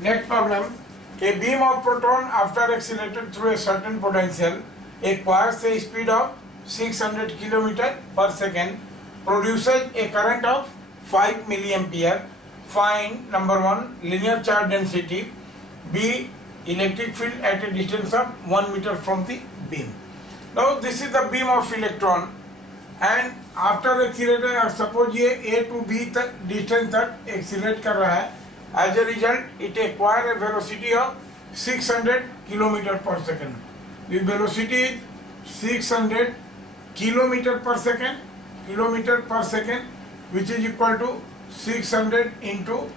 Next problem, a beam of proton after accelerated through a certain potential acquires a speed of 600 km per second, produces a current of 5 milliampere. Find number 1 linear charge density, B electric field at a distance of 1 meter from the beam. Now this is the beam of electron and after accelerator, suppose ये A to B तक distance तक accelerate कर रहा है. As a result, it acquire a velocity of 600 km per second. The velocity is 600 km per second, which is equal to 600 into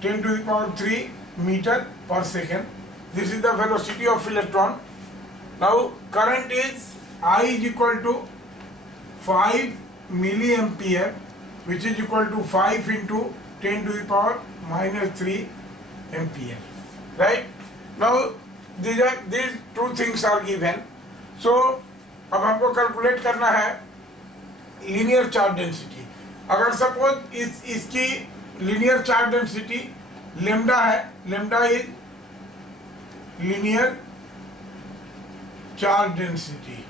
10 to the power 3 meter per second. This is the velocity of electron. Now current is I is equal to 5 milliampere, which is equal to 5 into 10 to the power minus 3 ampere. Right? Now these two things are given. So अब हमको calculate करना है linear charge density. अगर suppose इसकी linear charge density lambda है, lambda is linear charge density,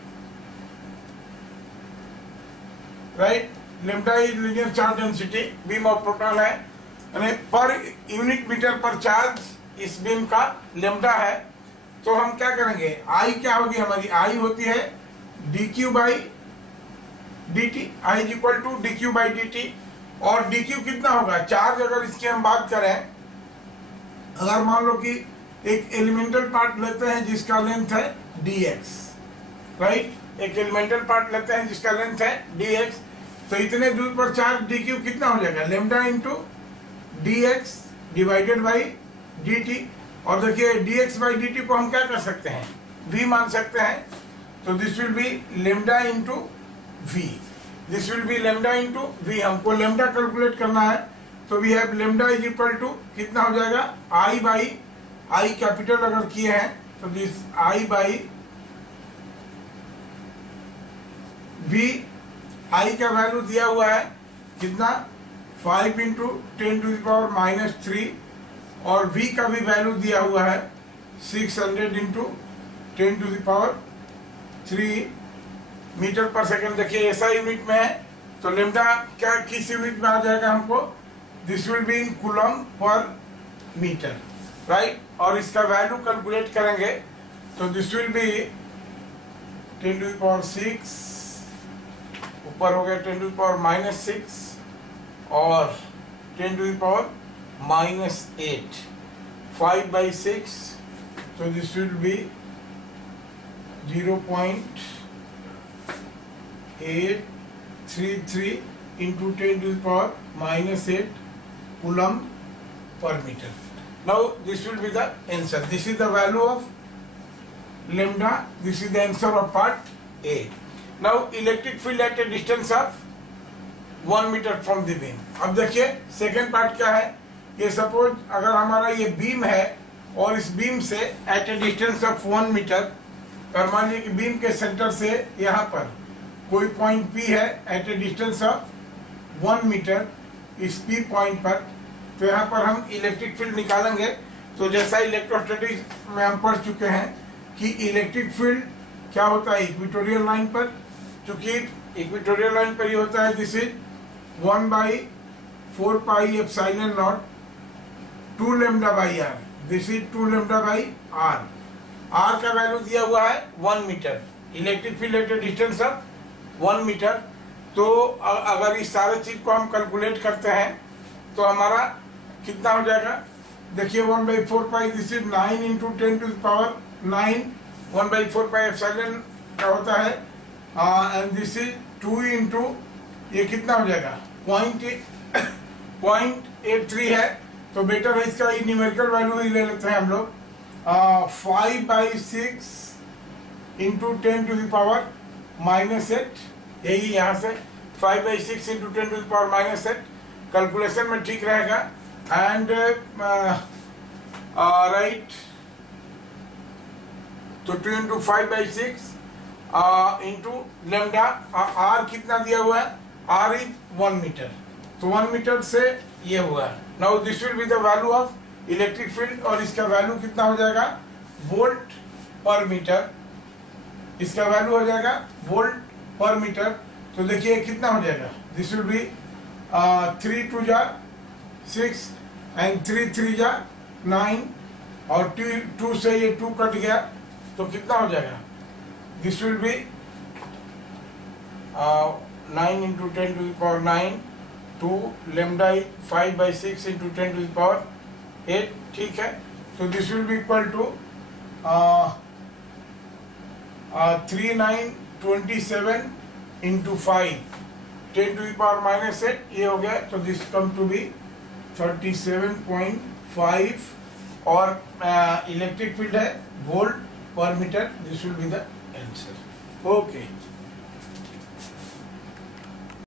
right. Lambda is linear charge density, beam of proton है, यानी per unit metre पर चार्ज इस बीम का लेम्डा है. तो हम क्या करेंगे, आई क्या होगी हमारी, आई होती है dq by dt, I is equal to dq by dt. और dq कितना होगा, चार्ज अगर इसकी हम बात करें, अगर मान लो कि एक एलिमेंटल पार्ट लेते हैं जिसका लेंथ है dx, राइट, एक एलिमेंटल पार्ट लेते हैं जिसका लेंथ है dx, तो इतने दूर पर चार्ज dq कितना हो जाएगा, lambda into dx divided by dt. और देखिए dx बाई dt को हम क्या कर सकते हैं, v मान सकते हैं. तो this will be lambda into v, this will be lambda into v. हमको लेम्डा कैलकुलेट करना है, तो we have lambda is equal to कितना हो जाएगा, i बाई, i कैपिटल अगर किए हैं तो this i by v. i का वैल्यू दिया हुआ है कितना, 5 into 10 to the power minus 3, और v का भी वैल्यू दिया हुआ है 600 into 10 to the power 3 metre per second. देखिए ऐसा यूनिट में है, तो लेम्डा क्या किस यूनिट में आ जाएगा हमको, this will be in coulomb per metre, right. और इसका वैल्यू कैलकुलेट करेंगे तो this will be 10 to the power 6, ऊपर हो गया 10 टू द पावर माइनस 6 और 10 to the power minus 8, 5 by 6, तो this will be 0.833 into 10 to the power minus 8 coulomb per meter. Now this will be the answer. This is the value of lambda. This is the answer of part A. Now electric field at a distance of 1 meter from the beam. अब देखिए second part क्या है, ये suppose अगर हमारा ये beam है और इस बीम से at a distance of 1 metre, और मान लीजिए कि बीम के सेंटर से यहाँ पर कोई पॉइंट P है at a distance of 1 metre, इस P पॉइंट पर, तो यहाँ पर हम इलेक्ट्रिक फील्ड निकालेंगे. तो जैसा इलेक्ट्रोस्टैटिक्स में हम पढ़ चुके हैं कि इलेक्ट्रिक फील्ड क्या होता है इक्वेटोरियल लाइन पर, चूंकि इक्वेटोरियल लाइन पर ये होता है, this is 1 by 4 pi epsilon naught 2 lambda by r, this is 2 lambda by r. R का वैल्यू दिया हुआ है 1 metre, electric field at a distance of 1 metre. तो अगर इस सारे चीज को हम कैलकुलेट करते हैं तो हमारा कितना हो जाएगा, देखिए 1 by 4 pi, this is 9 into 10 to the power 9, 1 by 4 pi epsilon का होता है, एंड दिस इज 2 इंटू ये कितना हो जाएगा 0.83 है. तो बेटर है इसका न्यूमेरिकल वैल्यू ही ले लेते हैं हम लोग, 5 by 6 into 10 to the power minus 8, यही यहाँ से 5 by 6 into 10 to the power minus 8 calculation में ठीक रहेगा. एंड राइट, तो 2 into 5 by 6 into lambda, r कितना दिया हुआ है, आर इज 1 मीटर, तो 1 मीटर से ये हुआ. Now this will be the value of electric field और इसका वैल्यू कितना हो जाएगा वोल्ट पर मीटर, इसका वैल्यू हो जाएगा वोल्ट पर मीटर। तो देखिए कितना हो जाएगा, दिस विल बी 3 2 जा 6 एंड 3 3 जा 9 और 2 से ये 2 कट गया तो कितना हो जाएगा, this will B 9 into 10 to the power 9 2 lambda 5/6 into 10 to the power 8, ठीक है। तो this will be equal to 3927 into 5 10 to the power -8, ये हो गया। तो दिस कम टू बी 37.5 और इलेक्ट्रिक फील्ड है volt per metre, this will be the answer. Okay.